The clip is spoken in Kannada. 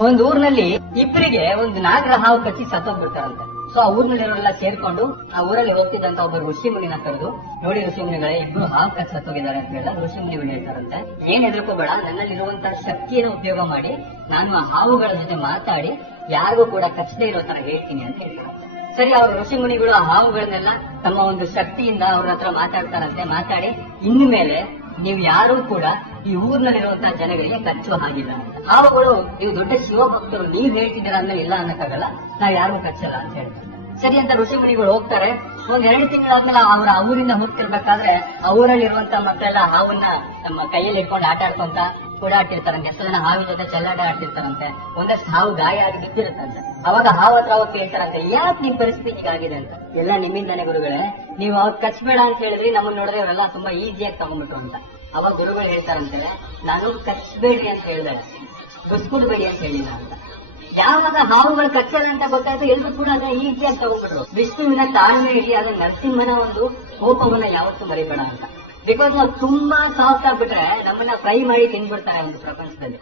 ಒಂದ್ ಊರಿನಲ್ಲಿ ಇಬ್ಬರಿಗೆ ಒಂದು ನಾಗರ ಹಾವು ಕಚ್ಚಿ ಸತ್ತೋಗ್ಬಿಡ್ತಾರಂತೆ. ಸೊ ಆ ಊರಿನಲ್ಲಿರೋರೆಲ್ಲ ಸೇರ್ಕೊಂಡು ಆ ಊರಲ್ಲಿ ಹೋಗ್ತಿದ್ದಂತ ಒಬ್ಬ ಋಷಿ ಮುನಿನ ಕರೆದು, ನೋಡಿ ಋಷಿ ಮುನಿಗಳೇ, ಇಬ್ರು ಹಾವು ಕಚ್ಚಿ ಸತ್ತೋಗಿದ್ದಾರೆ ಅಂತ ಹೇಳಿದಾಗ ಋಷಿ ಮುನಿಗಳು ಹೇಳ್ತಾರಂತೆ, ಏನ್ ಹೆದರ್ಕೋಬೇಡ, ನನ್ನಲ್ಲಿರುವಂತಹ ಶಕ್ತಿಯನ್ನು ಉಪಯೋಗ ಮಾಡಿ ನಾನು ಆ ಹಾವುಗಳ ಜೊತೆ ಮಾತಾಡಿ ಯಾರಿಗೂ ಕೂಡ ಕಚ್ಚದೇ ಇರೋ ತರ ಹೇಳ್ತೀನಿ ಅಂತ ಹೇಳ್ತಾರೆ. ಸರಿ, ಅವ್ರ ಋಷಿ ಮುನಿಗಳು ಆ ಹಾವುಗಳನ್ನೆಲ್ಲ ತಮ್ಮ ಒಂದು ಶಕ್ತಿಯಿಂದ ಅವ್ರ ಹತ್ರ ಮಾತಾಡ್ತಾರಂತೆ. ಮಾತಾಡಿ, ಇನ್ಮೇಲೆ ನೀವು ಯಾರೂ ಕೂಡ ಈ ಊರಿನಲ್ಲಿರುವಂತಹ ಜನಗಳಿಗೆ ಕಚ್ಚುವ ಹಾಗಿಲ್ಲ. ಹಾವುಗಳು, ನೀವು ದೊಡ್ಡ ಶಿವಭಕ್ತರು, ನೀವ್ ಹೇಳ್ತಿದ್ದೀರ ಅಂದ್ರೆ ಇಲ್ಲ ಅನ್ನಕ್ಕಾಗಲ್ಲ, ನಾವ್ ಯಾರಿಗೂ ಕಚ್ಚಲ್ಲ ಅಂತ ಹೇಳ್ತಾರೆ. ಸರಿ ಅಂತ ಋಷಿ ಮುನಿಗಳು ಹೋಗ್ತಾರೆ. ಒಂದ್ 2 ತಿಂಗಳಾದ್ಮೇಲೆ ಅವರ ಊರಿಂದ ಹುಟ್ಟಿರ್ಬೇಕಾದ್ರೆ ಆ ಊರಲ್ಲಿರುವಂತ ಮಕ್ಕಳೆಲ್ಲ ಹಾವನ್ನ ನಮ್ಮ ಕೈಯಲ್ಲಿ ಇಟ್ಕೊಂಡು ಆಟ ಆಡ್ಕೊಂತ ಓಡಾಡ್ತಿರ್ತಾರಂತೆ. ಎಷ್ಟೋ ಜನ ಹಾವಿನ ಜೊತೆ ಚೆಲ್ಲಾಟ ಆಡ್ತಿರ್ತಾರಂತೆ. ಒಂದಷ್ಟು ಹಾವು ಗಾಯ ಆಗಿ ಬಿದ್ದಿರುತ್ತಂತೆ. ಅವಾಗ ಹಾವು ಹತ್ರ ಹೋಗಿ ಕೇಳ್ತಾರಂತೆ, ಯಾಕೆ ನಿಮ್ ಪರಿಸ್ಥಿತಿ ಹೀಗಾಗಿದೆ ಅಂತ. ಎಲ್ಲ ನಿಮ್ಮಿಂದಾನೆ ಗುರುಗಳೇ, ನೀವು ಅವ್ರು ಕಚ್ಬೇಡ ಅಂತ ಹೇಳಿದ್ರಿ, ನಮ್ಮನ್ನ ನೋಡಿದ್ರೆ ಅವರೆಲ್ಲ ತುಂಬಾ ಈಸಿಯಾಗಿ ತಗೊಂಡ್ಬಿಟ್ರು ಅಂತ. ಅವಾಗ ಗುರುಗಳು ಹೇಳ್ತಾರಂತೆ, ನಾನು ಕಚ್ಬೇಡಿ ಅಂತ ಹೇಳಿದಾಗ ಗುಸ್ಕುಡ್ಬೇಡಿ ಅಂತ ಹೇಳಿಲ್ಲ ಅಂತ. ಯಾವಾಗ ಹಾವುಗಳು ಕಚ್ಚಲ್ಲ ಅಂತ ಗೊತ್ತಾಯ್ತು, ಎಲ್ಲರೂ ಕೂಡ ಅದನ್ನ ಈಸಿಯಾಗಿ ತಗೊಂಡ್ಬಿಟ್ರು. ವಿಷ್ಣುವಿನ ತಾಳ್ಮೆ ಇಡಿಯಾದ ನರಸಿಂಹನ ಒಂದು ಕೋಪವನ್ನ ಯಾವತ್ತೂ ಮರಿಬೇಡ ಅಂತ. ಬಿಕಾಸ್ ನಾವು ತುಂಬಾ ಸಾಫ್ಟ್ ಆಗ್ಬಿಟ್ರೆ ನಮ್ಮನ್ನ ಫ್ರೈ ಮಾಡಿ ತಿನ್ಬಿಡ್ತಾರೆ ಒಂದು ಪ್ರಪಂಚದಲ್ಲಿ.